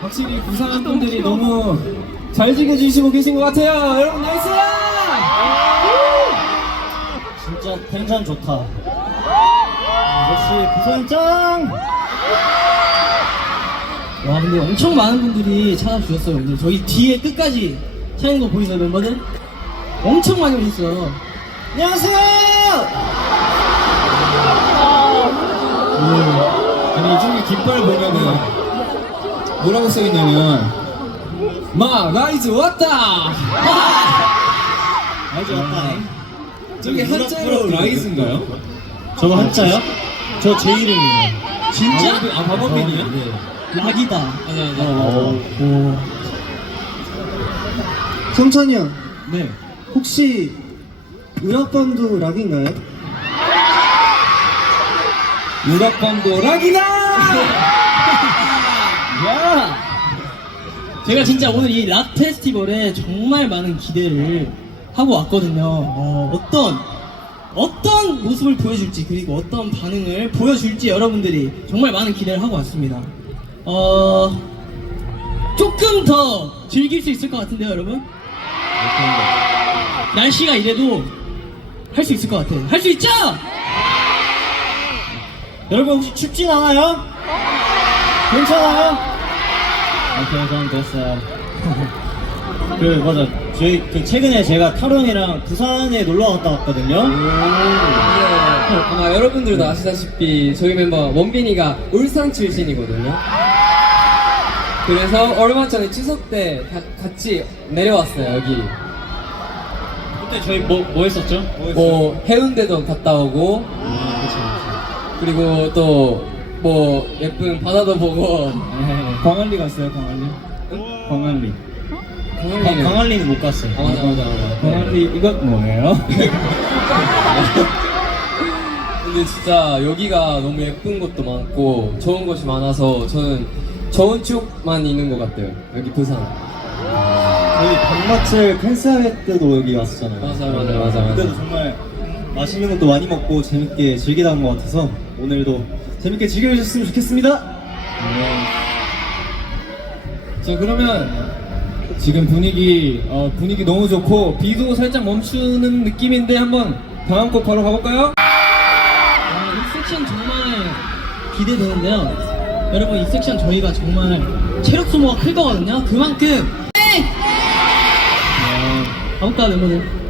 확실히 부산 분들이 너무 잘 즐겨주시고 계신 것 같아요. 여러분 나이스! 진짜 텐션 좋다. 역시 부산 짱! 와 근데 엄청 많은 분들이 찾아주셨어요 오늘 저희 뒤에 끝까지 차이는 거 보이세요 멤버들? 엄청 많이 오셨어요 안녕하세요! 아니 이중에 깃발 보면은 뭐라고 써있냐면 마 라이즈 왔다! 아주 왔다. 저게 한자로 라이즈인가요? 저거 한자요? 저 제 이름이에요. 진짜? 아 박원빈이요? 락이다 아니 아니 어, 성찬이 형, 네 혹시 음악반도 락인가요? 유럽밤도 락이다! 제가 진짜 오늘 이 락 페스티벌에 정말 많은 기대를 하고 왔거든요. 어, 어떤 어떤 모습을 보여줄지 그리고 어떤 반응을 보여줄지 여러분들이 정말 많은 기대를 하고 왔습니다. 어 조금 더 즐길 수 있을 것 같은데요, 여러분? 날씨가 이래도 할 수 있을 것 같아요. 할 수 있죠? 여러분 혹시 춥진 않아요? 괜찮아요? 오케이, 그럼 됐어요. 그, 맞아. 저희, 그, 최근에 제가 타론이랑 부산에 놀러 갔다 왔거든요. 아마 여러분들도 아시다시피 저희 멤버 원빈이가 울산 출신이거든요. 그래서 얼마 전에 추석 때 가- 같이 내려왔어요 여기. 그때 저희 뭐, 뭐 했었죠? 뭐 해운대도 갔다 오고 그리고 또 뭐 예쁜 바다도 보고 광안리 갔어요 광안리? 광안리 강릉이는 강한리는 못 갔어요. 아 맞아 맞아 맞아. 광안리 이건 뭐예요? 근데 진짜 여기가 너무 예쁜 것도 많고 좋은 것이 많아서 저는 좋은 추억만 있는 것 같아요 여기 부산. 저희 박마철 팬사회 때도 여기 왔었잖아요. 맞아요 맞아요 맞아요. 그때도 정말 맛있는 것도 많이 먹고 재밌게 즐기다 온 것 같아서 오늘도 재밌게 즐겨주셨으면 좋겠습니다. 자 그러면 지금 분위기 어, 분위기 너무 좋고 비도 살짝 멈추는 느낌인데 한번 다음 곡 바로 가볼까요? 아, 이 섹션 정말 기대되는데요. 여러분 이 섹션 저희가 정말 체력 소모가 클 거거든요. 그만큼 네! 가볼까요 멤버들?